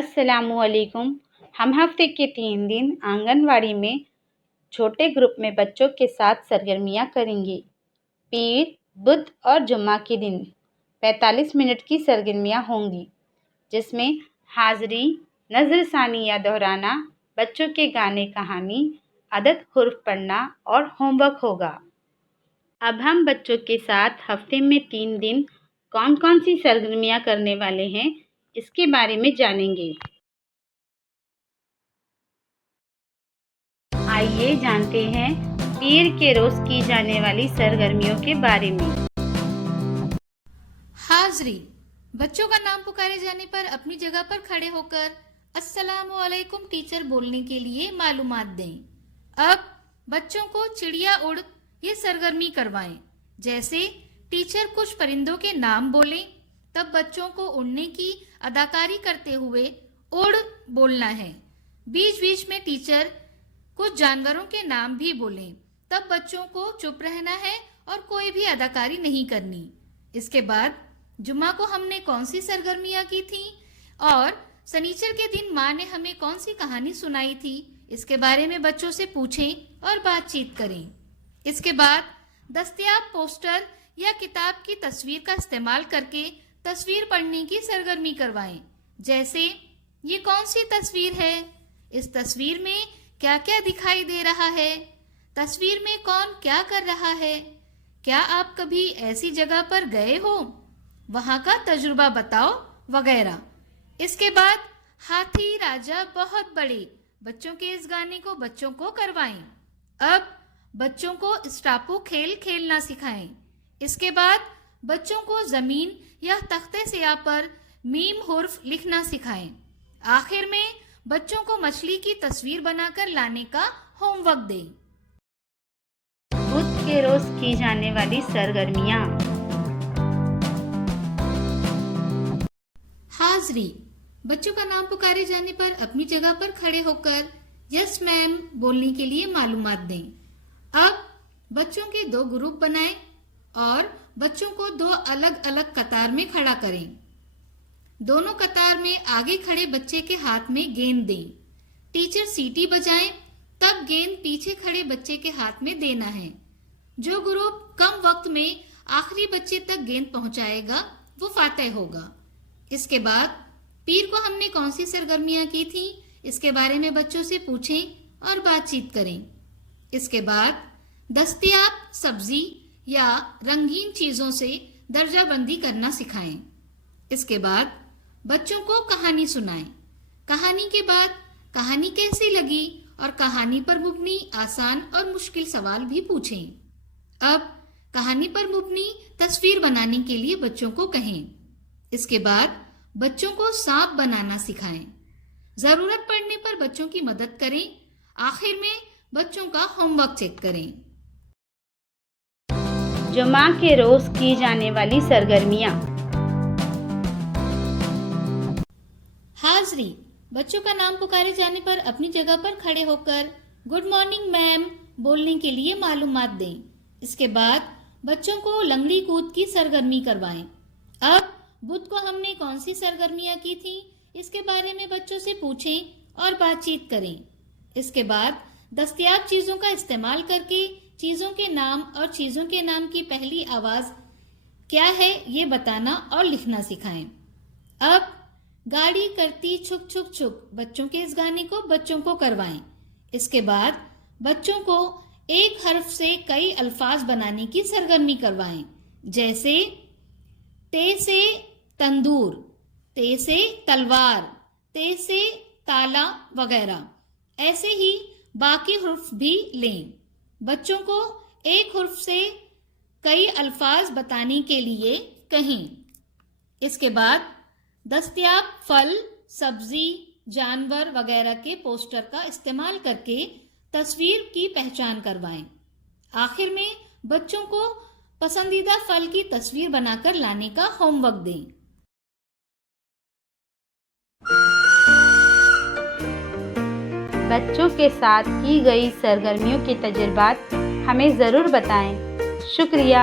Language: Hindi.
अस्सलामुअलैकुम। हम हफ्ते के 3 दिन आंगनवाड़ी में छोटे ग्रुप में बच्चों के साथ सरगर्मियाँ करेंगे। पीर, बुध और जुम्मा के दिन 45 मिनट की सरगर्मियाँ होंगी, जिसमें हाज़री, नज़रसानी या दोहराना, बच्चों के गाने कहानी, अदद हुर्फ पढ़ना और होमवर्क होगा। अब हम बच्चों के साथ हफ्ते में 3 दिन कौन कौन सी सरगर्मियाँ करने वाले हैं, इसके बारे में जानेंगे। आइए जानते हैं पीर के रोज़ की जाने वाली सरगर्मियों के बारे में। हाज़री, बच्चों का नाम पुकारे जाने पर अपनी जगह पर खड़े होकर अस्सलामुअलैकुम टीचर बोलने के लिए मालूमात दें। अब बच्चों को चिड़िया उड़ ये सरगर्मी करवाएं। जैसे टीचर कुछ परिंदों के नाम बोलें, तब बच्चों को उड़ने की अदाकारी करते हुए उड़ बोलना है। बीच बीच में टीचर कुछ जानवरों के नाम भी बोलें, तब बच्चों को चुप रहना है और कोई भी अदाकारी नहीं करनी। इसके बाद जुम्मा को हमने कौन सी सरगर्मियां की थी और शनिचर के दिन माँ ने हमें कौन सी कहानी सुनाई थी, इसके बारे में बच्चों से पूछें और बातचीत करें। इसके बाद दस्तयाब पोस्टर या किताब की तस्वीर का इस्तेमाल करके तस्वीर पढ़ने की सरगर्मी करवाएं। जैसे ये कौन सी तस्वीर है, इस तस्वीर में क्या क्या दिखाई दे रहा है, तस्वीर में कौन क्या कर रहा है, क्या आप कभी ऐसी जगह पर गए हो, वहां का तजुर्बा बताओ वगैरह। इसके बाद हाथी राजा बहुत बड़े, बच्चों के इस गाने को बच्चों को करवाएं। अब बच्चों को स्टापू खेल खेलना सिखाएं। इसके बाद बच्चों को जमीन या तख्ते स्याह पर मीम हुर्फ लिखना सिखाएं। आखिर में बच्चों को मछली की तस्वीर बनाकर लाने का होमवर्क दें। बुध के रोज की जाने वाली सरगर्मियाँ। हाज़री, बच्चों का नाम पुकारे जाने पर अपनी जगह पर खड़े होकर यस मैम बोलने के लिए मालूमात दें। अब बच्चों के 2 ग्रुप बनाएं और बच्चों को 2 अलग अलग कतार में खड़ा करें। दोनों कतार में आगे खड़े बच्चे के हाथ में गेंद दें। टीचर सीटी बजाएं, तब गेंद पीछे खड़े बच्चे के हाथ में देना है। जो ग्रुप कम वक्त में आखिरी बच्चे तक गेंद पहुंचाएगा वो फातेह होगा। इसके बाद पीर को हमने कौन सी सरगर्मियां की थी, इसके बारे में बच्चों से पूछें और बातचीत करें। इसके बाद दस्तयाब सब्जी या रंगीन चीजों से दर्जाबंदी करना सिखाएं। इसके बाद बच्चों को कहानी सुनाएं। कहानी के बाद कहानी कैसी लगी और कहानी पर मुबनी आसान और मुश्किल सवाल भी पूछें। अब कहानी पर मुबनी तस्वीर बनाने के लिए बच्चों को कहें। इसके बाद बच्चों को सांप बनाना सिखाएं। जरूरत पड़ने पर बच्चों की मदद करें। आखिर में बच्चों का होमवर्क चेक करें। जुम्मा के रोज की जाने वाली सरगर्मियाँ। हाज़री, बच्चों का नाम पुकारे जाने पर अपनी जगह पर खड़े होकर गुड मॉर्निंग मैम बोलने के लिए मालूमात दें। इसके बाद बच्चों को लंगड़ी कूद की सरगर्मी करवाएं। अब बुध को हमने कौन सी सरगर्मियां की थी, इसके बारे में बच्चों से पूछें और बातचीत करें। इसके बाद दस्तयाब चीजों का इस्तेमाल करके चीजों के नाम और चीजों के नाम की पहली आवाज क्या है ये बताना और लिखना सिखाएं। अब गाड़ी करती छुक छुक छुक, बच्चों के इस गाने को बच्चों को करवाएं। इसके बाद बच्चों को एक हर्फ से कई अल्फाज बनाने की सरगर्मी करवाएं। जैसे ते से तंदूर, ते से तलवार, ते से ताला वगैरह। ऐसे ही बाकी हुर्फ भी लें। बच्चों को एक हुर्फ से कई अल्फाज बताने के लिए कहें। इसके बाद दस्तयाब फल, सब्जी, जानवर वगैरह के पोस्टर का इस्तेमाल करके तस्वीर की पहचान करवाएं। आखिर में बच्चों को पसंदीदा फल की तस्वीर बनाकर लाने का होमवर्क दें। बच्चों के साथ की गई सरगर्मियों के तजुर्बात हमें ज़रूर बताएं। शुक्रिया।